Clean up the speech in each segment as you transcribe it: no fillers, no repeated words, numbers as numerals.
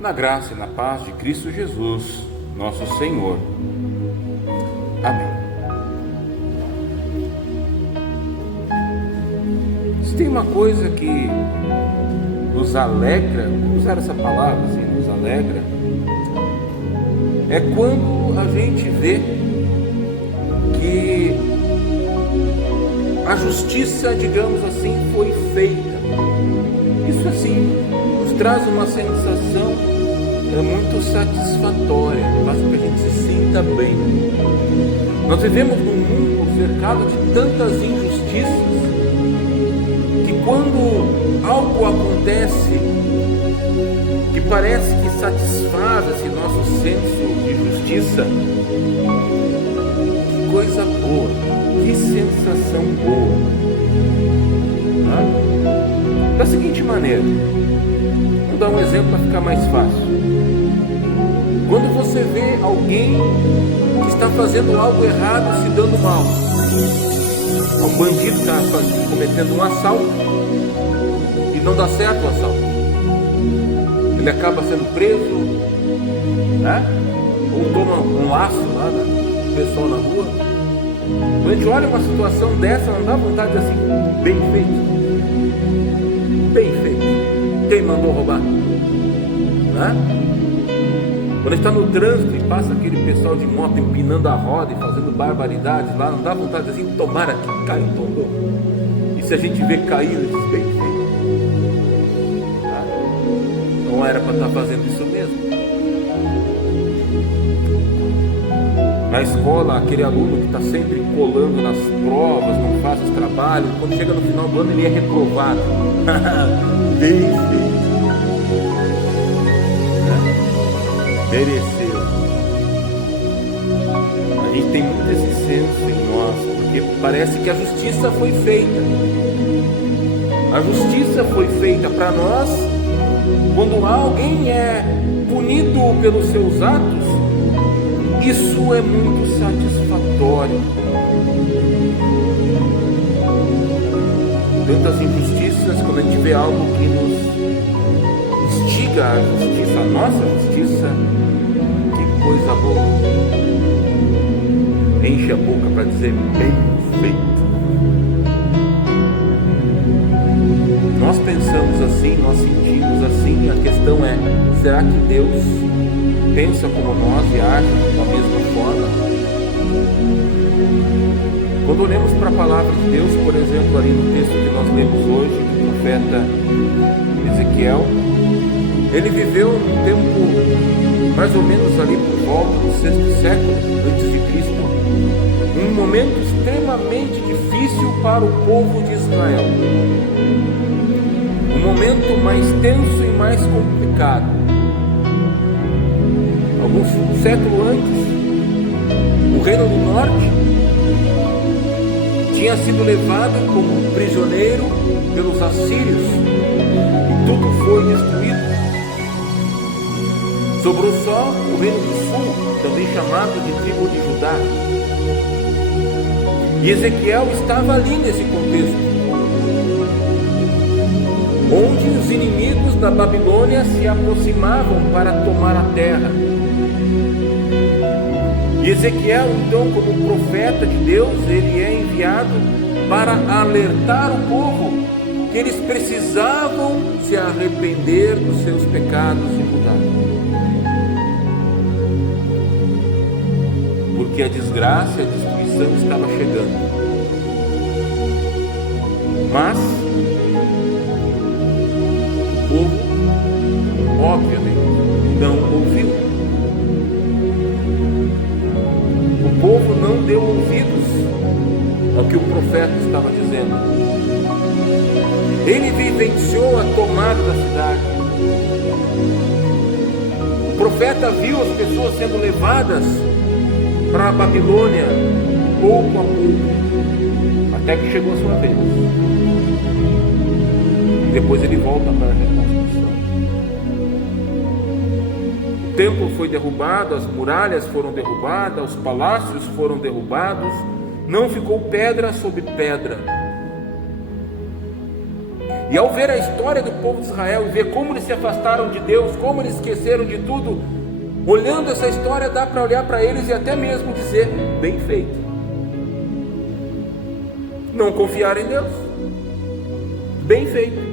Na graça e na paz de Cristo Jesus, nosso Senhor. Amém. Se tem uma coisa que nos alegra, vou usar essa palavra assim, nos alegra, é quando a gente vê que a justiça, digamos assim, foi feita. Isso assim nos traz uma sensação muito satisfatória, faz com que a gente se sinta bem. Nós vivemos num mundo cercado de tantas injustiças que quando algo acontece que parece que satisfaz esse nosso senso de justiça, que coisa boa, que sensação boa. Da seguinte maneira, vou dar um exemplo para ficar mais fácil. Quando você vê alguém que está fazendo algo errado, se dando mal, um bandido está cometendo um assalto e não dá certo o assalto, ele acaba sendo preso, né? Ou toma um laço lá do pessoal na rua. Quando a gente olha uma situação dessa, não dá vontade de assim, bem feito. Bem feito. Quem mandou roubar? Né? Quando a gente está no trânsito e passa aquele pessoal de moto empinando a roda e fazendo barbaridades lá, não dá vontade de assim, tomara que caia um tombou. E se a gente vê cair, ele diz, bem feito. Não era para estar fazendo isso mesmo. Na escola, aquele aluno que está sempre colando nas provas, não faz os trabalhos, quando chega no final do ano ele é reprovado. Bem feito. Mereceu. A gente tem muito esse senso em nós, porque parece que a justiça foi feita. A justiça foi feita para nós. Quando alguém é punido pelos seus atos, isso é muito satisfatório. Tantas injustiças, quando a gente vê algo que nos instiga a justiça, a nossa justiça, que coisa boa. Enche a boca para dizer bem feito. Nós pensamos assim, nós sentimos assim, a questão é, será que Deus pensa como nós e age da mesma forma? Quando olhamos para a palavra de Deus, por exemplo, ali no texto que nós lemos hoje, do profeta Ezequiel, ele viveu um tempo mais ou menos ali por volta do 6º século antes de Cristo, um momento extremamente difícil para o povo de Israel, um momento mais tenso e mais complicado. Alguns séculos antes, o reino do norte tinha sido levado como prisioneiro pelos assírios e tudo foi destruído. Sobrou só o reino do sul, também chamado de tribo de Judá. E Ezequiel estava ali nesse contexto, onde os inimigos da Babilônia se aproximavam para tomar a terra. E Ezequiel, então, como profeta de Deus, ele é enviado para alertar o povo que eles precisavam se arrepender dos seus pecados e mudar. Porque a desgraça e a destruição estava chegando. Mas o povo, obviamente, não ouviu. O povo não deu ouvidos ao que o profeta estava dizendo. Ele vivenciou a tomada da cidade. O profeta viu as pessoas sendo levadas para a Babilônia, pouco a pouco, até que chegou a sua vez. E depois ele volta para a reconstrução. O templo foi derrubado, as muralhas foram derrubadas, os palácios foram derrubados, não ficou pedra sobre pedra. E ao ver a história do povo de Israel e ver como eles se afastaram de Deus, como eles esqueceram de tudo, olhando essa história dá para olhar para eles e até mesmo dizer: bem feito. Não confiar em Deus, bem feito.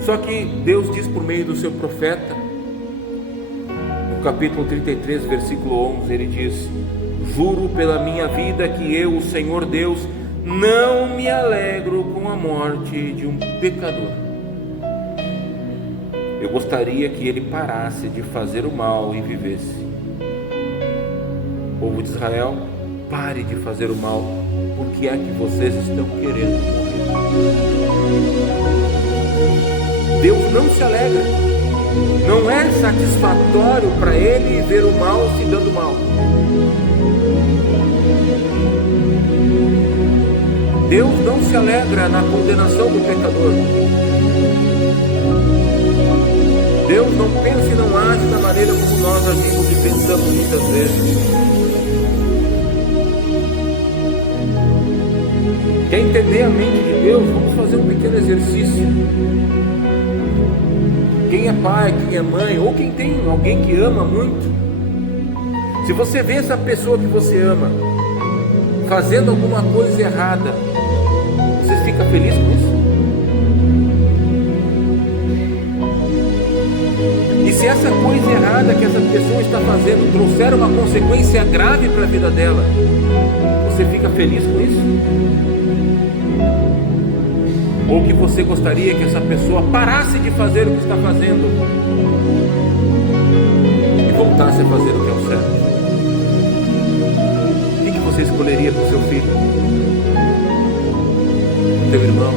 Só que Deus diz por meio do seu profeta, no capítulo 33, versículo 11, ele diz: juro pela minha vida que eu, o Senhor Deus, não me alegro com a morte de um pecador. Eu gostaria que ele parasse de fazer o mal e vivesse. Povo de Israel, pare de fazer o mal, porque é que vocês estão querendo morrer. Deus não se alegra, não é satisfatório para ele ver o mal se dando mal. Deus não se alegra na condenação do pecador. Deus não pensa e não age da maneira como nós agimos e pensamos muitas vezes. Quer entender a mente de Deus? Vamos fazer um pequeno exercício. Quem é pai, quem é mãe, ou quem tem alguém que ama muito, se você vê essa pessoa que você ama fazendo alguma coisa errada, você fica feliz com isso? E se essa coisa errada que essa pessoa está fazendo trouxer uma consequência grave para a vida dela, você fica feliz com isso? Ou que você gostaria que essa pessoa parasse de fazer o que está fazendo e voltasse a fazer o que é o certo? O que você escolheria para o seu filho? O teu irmão?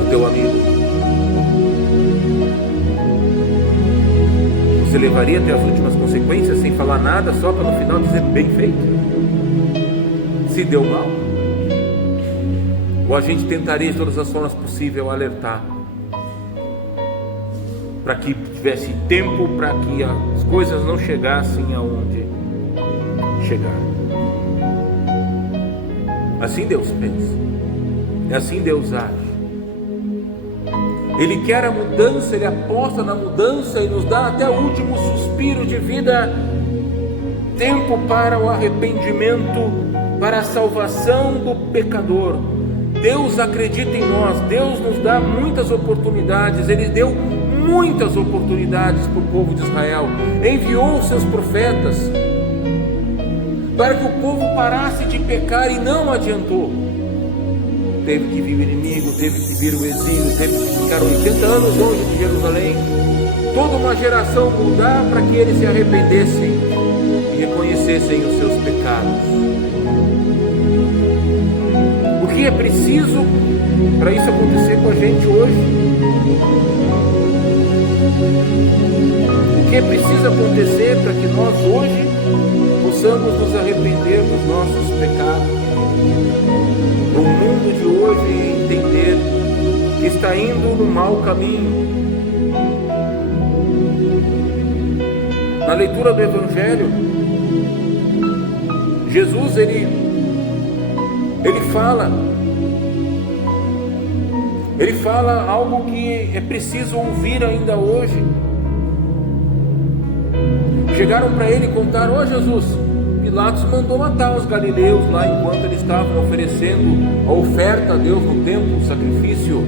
O teu amigo? Você levaria até as últimas consequências sem falar nada, só para no final dizer bem feito? Se deu mal? Ou a gente tentaria de todas as formas possíveis alertar, para que tivesse tempo, para que as coisas não chegassem aonde chegaram? Assim Deus pensa, é assim Deus age. Ele quer a mudança, Ele aposta na mudança e nos dá até o último suspiro de vida tempo para o arrependimento, para a salvação do pecador. Deus acredita em nós, Deus nos dá muitas oportunidades, Ele deu muitas oportunidades para o povo de Israel, enviou os seus profetas para que o povo parasse de pecar e não adiantou. Teve que vir o inimigo, teve que vir o exílio, teve que ficar 80 anos longe de Jerusalém, toda uma geração mudar para que eles se arrependessem e reconhecessem os seus pecados. O que é preciso para isso acontecer com a gente hoje? O que é preciso acontecer para que nós hoje possamos nos arrepender dos nossos pecados? No mundo de hoje entender que está indo no mau caminho. Na leitura do Evangelho, Jesus ele fala algo que é preciso ouvir ainda hoje. Chegaram para ele e contaram: ó Jesus, Pilatos mandou matar os galileus lá enquanto eles estavam oferecendo a oferta a Deus no templo, o sacrifício.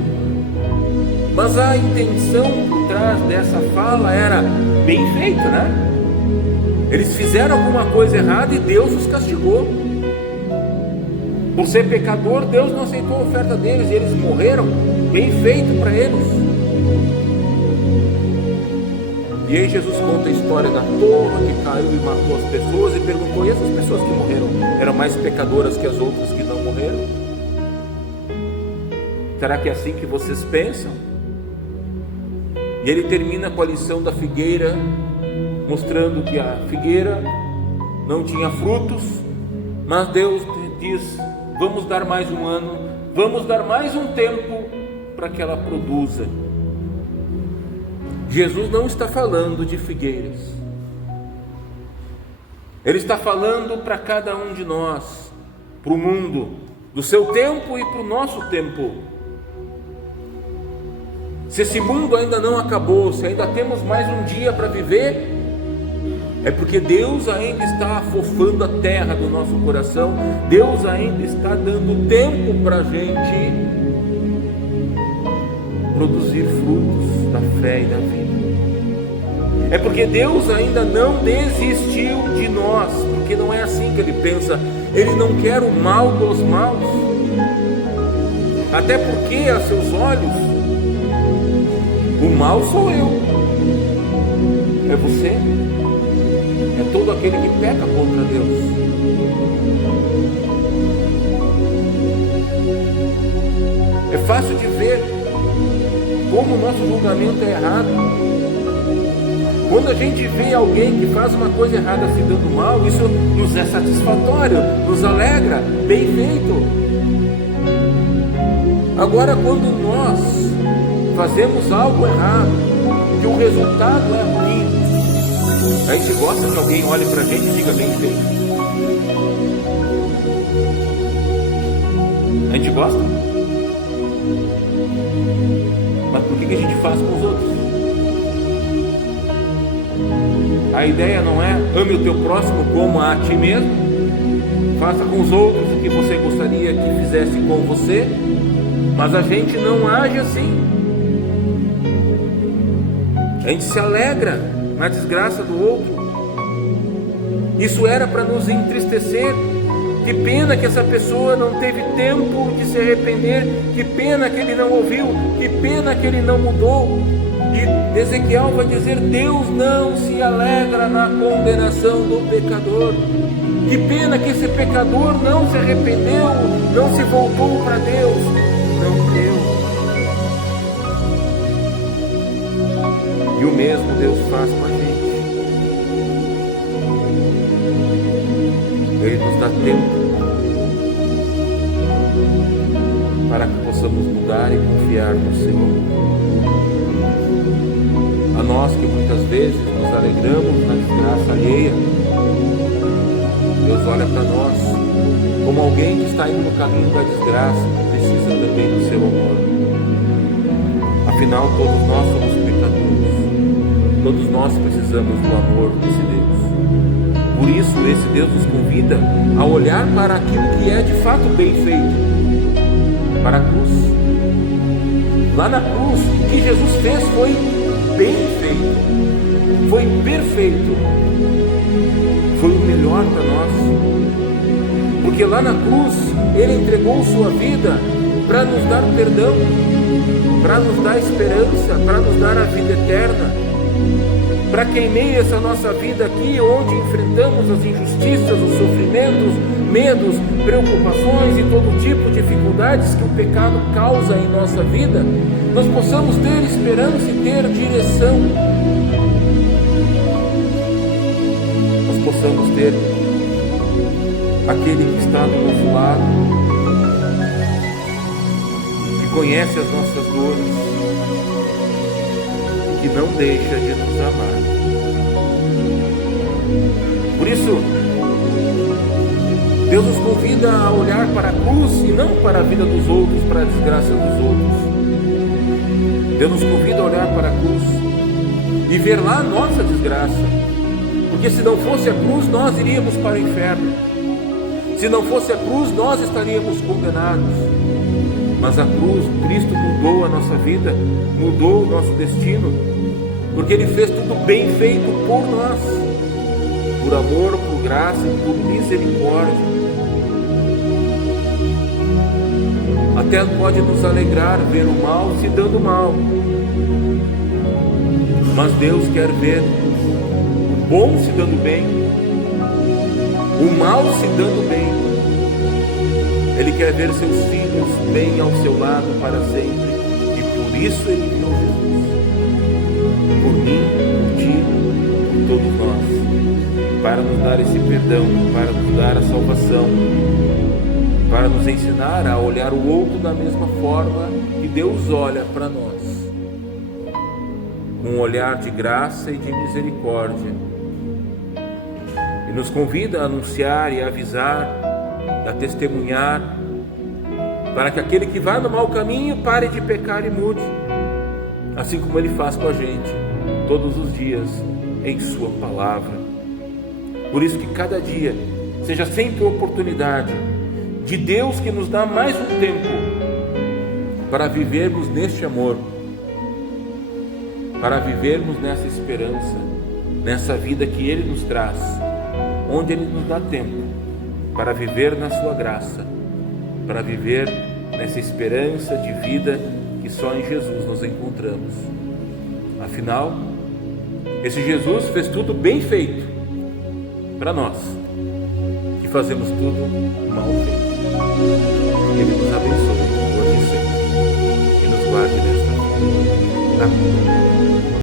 Mas a intenção por trás dessa fala era bem feito, né? Eles fizeram alguma coisa errada e Deus os castigou. Por ser pecador, Deus não aceitou a oferta deles e eles morreram. Bem feito para eles. E aí Jesus conta a história da torre que caiu e matou as pessoas e perguntou: e essas pessoas que morreram eram mais pecadoras que as outras que não morreram? Será que é assim que vocês pensam? E ele termina com a lição da figueira, mostrando que a figueira não tinha frutos, mas Deus diz: vamos dar mais um ano, vamos dar mais um tempo para que ela produza. Jesus não está falando de figueiras, Ele está falando para cada um de nós, para o mundo, do seu tempo e para o nosso tempo. Se esse mundo ainda não acabou, se ainda temos mais um dia para viver, é porque Deus ainda está afofando a terra do nosso coração. Deus ainda está dando tempo para a gente produzir frutos da fé e da vida. É porque Deus ainda não desistiu de nós, porque não é assim que Ele pensa. Ele não quer o mal dos maus, até porque a seus olhos o mal sou eu, é você, é todo aquele que peca contra Deus. É fácil de ver como o nosso julgamento é errado. Quando a gente vê alguém que faz uma coisa errada se dando mal, isso nos é satisfatório, nos alegra, bem feito. Agora, quando nós fazemos algo errado, que o resultado é ruim, a gente gosta que alguém olhe pra gente e diga bem feito. A gente gosta? Mas por que a gente faz com os outros? A ideia não é ame o teu próximo como a ti mesmo, faça com os outros o que você gostaria que fizesse com você, mas a gente não age assim. A gente se alegra na desgraça do outro. Isso era para nos entristecer. Que pena que essa pessoa não teve tempo de se arrepender. Que pena que ele não ouviu. Que pena que ele não mudou. E Ezequiel vai dizer: Deus não se alegra na condenação do pecador. Que pena que esse pecador não se arrependeu, não se voltou para Deus, não creu. E o mesmo Deus faz com a gente. Ele nos dá tempo para que possamos mudar e confiar no Senhor. A nós que muitas vezes nos alegramos na desgraça alheia, Deus olha para nós como alguém que está indo no caminho da desgraça, que precisa também do seu amor. Afinal, todos nós somos pecadores. Todos nós precisamos do amor desse Deus. Por isso, esse Deus nos convida a olhar para aquilo que é de fato bem feito, para a cruz. Lá na cruz, o que Jesus fez foi bem feito, foi perfeito, foi o melhor para nós. Porque lá na cruz, Ele entregou sua vida para nos dar perdão, para nos dar esperança, para nos dar a vida eterna. Para que em meio a essa nossa vida aqui, onde enfrentamos as injustiças, os sofrimentos, medos, preocupações e todo tipo de dificuldades que o pecado causa em nossa vida, nós possamos ter esperança e ter direção. Nós possamos ter aquele que está do nosso lado, que conhece as nossas dores, que não deixa de nos amar. Por isso, Deus nos convida a olhar para a cruz e não para a vida dos outros, para a desgraça dos outros. Deus nos convida a olhar para a cruz e ver lá a nossa desgraça, porque se não fosse a cruz, nós iríamos para o inferno. Se não fosse a cruz, nós estaríamos condenados. Mas a cruz, Cristo mudou a nossa vida, mudou o nosso destino, porque Ele fez tudo bem feito por nós, por amor, por graça e por misericórdia. Até pode nos alegrar ver o mal se dando mal, mas Deus quer ver o bom se dando bem, o mal se dando bem. Ele quer ver seus filhos bem ao seu lado para sempre, e por isso Ele enviou Jesus, por mim, por ti, por todos nós, para nos dar esse perdão, para nos dar a salvação, para nos ensinar a olhar o outro da mesma forma que Deus olha para nós, um olhar de graça e de misericórdia, e nos convida a anunciar e a avisar, a testemunhar para que aquele que vai no mau caminho pare de pecar e mude, assim como Ele faz com a gente todos os dias em Sua palavra. Por isso que cada dia seja sempre oportunidade de Deus, que nos dá mais um tempo para vivermos neste amor, para vivermos nessa esperança, nessa vida que Ele nos traz, onde Ele nos dá tempo para viver na Sua graça, para viver nessa esperança de vida que só em Jesus nós encontramos. Afinal, esse Jesus fez tudo bem feito para nós, que fazemos tudo mal feito. Ele nos abençoe hoje e sempre, e nos guarde nesta vida. Amém.